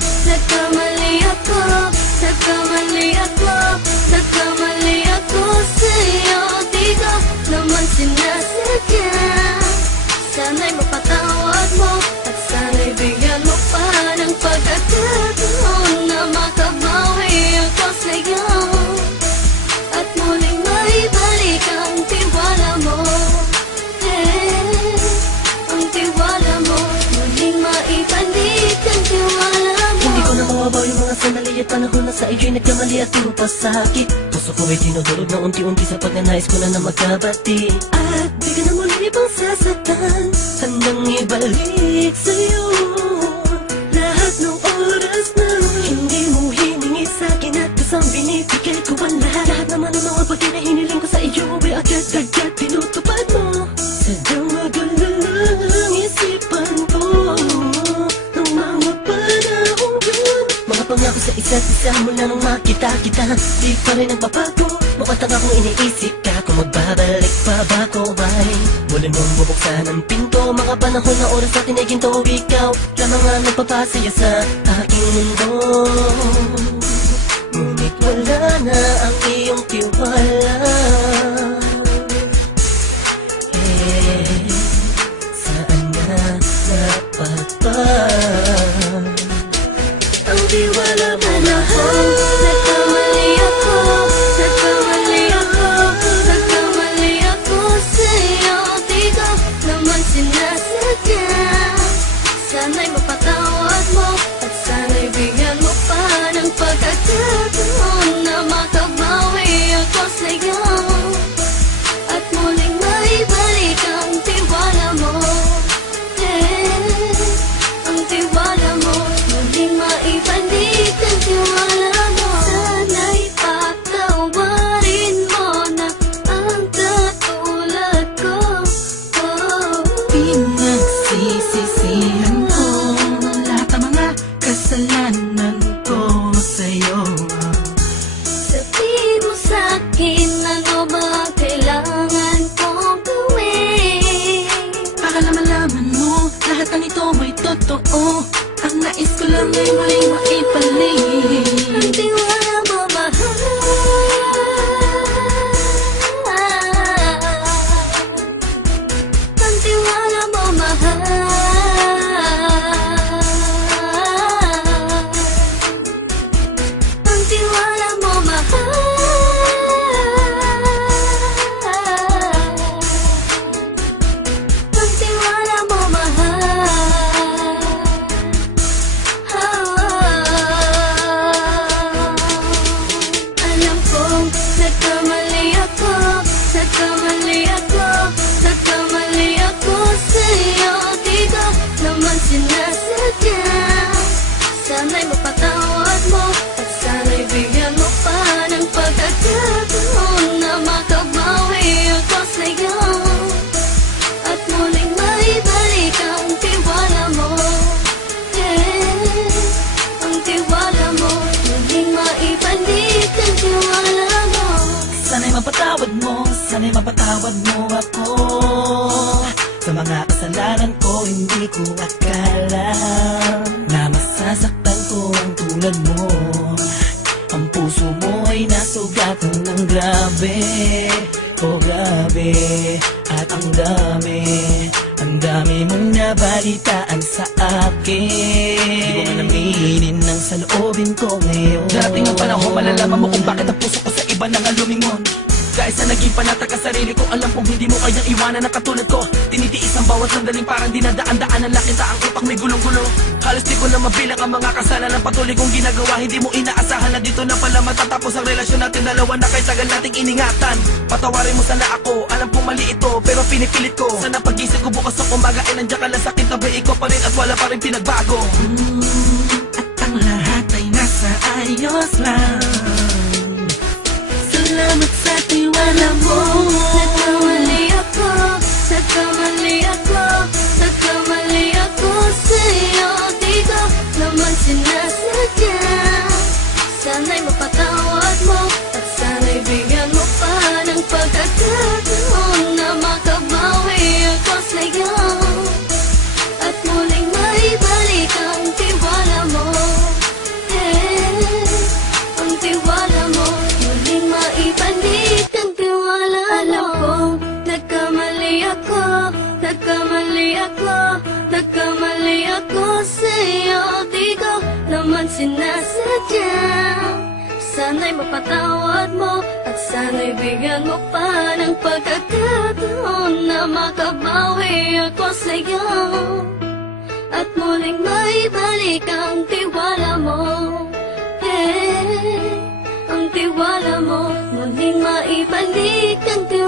nagkamali ako, nagkamali ako, nagkamali ako sa'yo. Di ko naman sinasadya. Sana'y mapatawad mo at sana'y bigyan mo pa ng pagkakataon na makabawi ako sa'yo at muling maibalik ang tiwala mo. Ang tiwala mo, muling maibalik ang tiwala mo. Hindi ko na mawabaw yung mga sandali at panahon na sa iyo'y nagkamali at puro pasakit. Puso ko ay dinudulog na unti-unti sa pagnanais ko na magkabati. At di ka na muli pang sasaktan, handang ibalik sa'yo lahat ng oras na hindi mo hiningi sa'kin at kusang binibigay ko ang lahat. Lahat naman ng mga bagay na hiniling ko sa iyo ay agad-agad tinutupad mo. Sadyang magulo lang isipan ko ng mga panahon yun. Mga pangako sa isa't isa mula nung makita kita, di pa rin nagbabago. Mukhang akong iniisip ka kung magbabalik pa ba ko ay muli mong bubuksan ang pinto. Mga panahon na oras natin ay ginto, ikaw lamang ang nagpapasaya sa aking mundo. Ngunit wala na ang iyong tiwala. Saan na napagpag ang tiwala mo na Nagkamali ako, nagkamali ako, nagkamali ako sa'yo. Di ko naman sinasadya. Sana'y mapatawad mo at sana'y bigyan mo pa ng pagkakataon na makabawi ako sa'yo at muling maibalik ang tiwala mo. Ang tiwala mo, muling maibalik ang tiwala mo. Sana'y patawarin mo na ang katulad ko. Pinagsisisihan ko lahat ng mga kasalanan ko sa'yo. Sabihin mo sa'kin ano ba kailangan kong gawin. Baka malaman mo lahat ng ito ay totoo. Ang nais ko lang ay muling maibalik Ang tiwala mo, mahal. Ang tiwala mo, mahal. Ang tiwala mo, mahal. Ang tiwala mo, mahal. Alam kong nagkamali ako, nagkamali ako, nagkamali ako sa'yo. Di ko naman sinasadya. Sana'y mapatawad mo at sana'y bigyan mo pa ng pagkakataon na makabawi ako sa'yo at muling maibalik ang tiwala mo. Ang tiwala mo, muling maibalik ang tiwala mo. Sana'y mapatawad mo, sana'y mapatawad mo ako sa mga kasalanan ko. Hindi ko akala na masasaktan ko ang tulad mo. Ang puso mo ay nasugatan ng grabe, oh grabe. At ang dami mong nabalitaan sa akin. Di ko man aminin ang saloobin ko ngayon. Darating ang panahon, malalaman mo kung bakit ang puso ko sa iba nang alumingon. Dahil sa naging panatag ka sarili ko, alam kong hindi mo kayang iwanan na katulad ko. Tinitiis ang bawat sandaling parang dinadaan-daanan lang kita. Ang utak may gulong-gulo. Halos di ko na mabilang ang mga kasalanan patuloy kong ginagawa. Hindi mo inaasahan na dito na pala matatapos ang relasyon natin dalawa na kahit tagal nating iningatan. Patawarin mo sana ako, alam kong mali ito pero pinipilit ko. Sana pag-isip ko bukas ng umaga ay nandiyan ka lang sa akin, tabi ko pa rin at wala pa rin pinagbago. At ang lahat ay nasa ayos lang. Salamat sa tiwala mo. Nagkamali ako, nagkamali ako, nagkamali ako sa'yo. Di ko naman sinasadya. Sana'y mapatawad mo at sana'y bigyan mo pa ng pagkakataon na makabawi ako sa'yo at muling maibalik ang tiwala mo. ako, nagkamali ako sa'yo. Di ko naman sinasadya. Sana'y mapatawad mo at sana'y bigyan mo pa ng pagkakataon na makabawi ako sa'yo at muling maibalik ang tiwala mo. Hey, ang tiwala mo, muling maibalik ang tiwala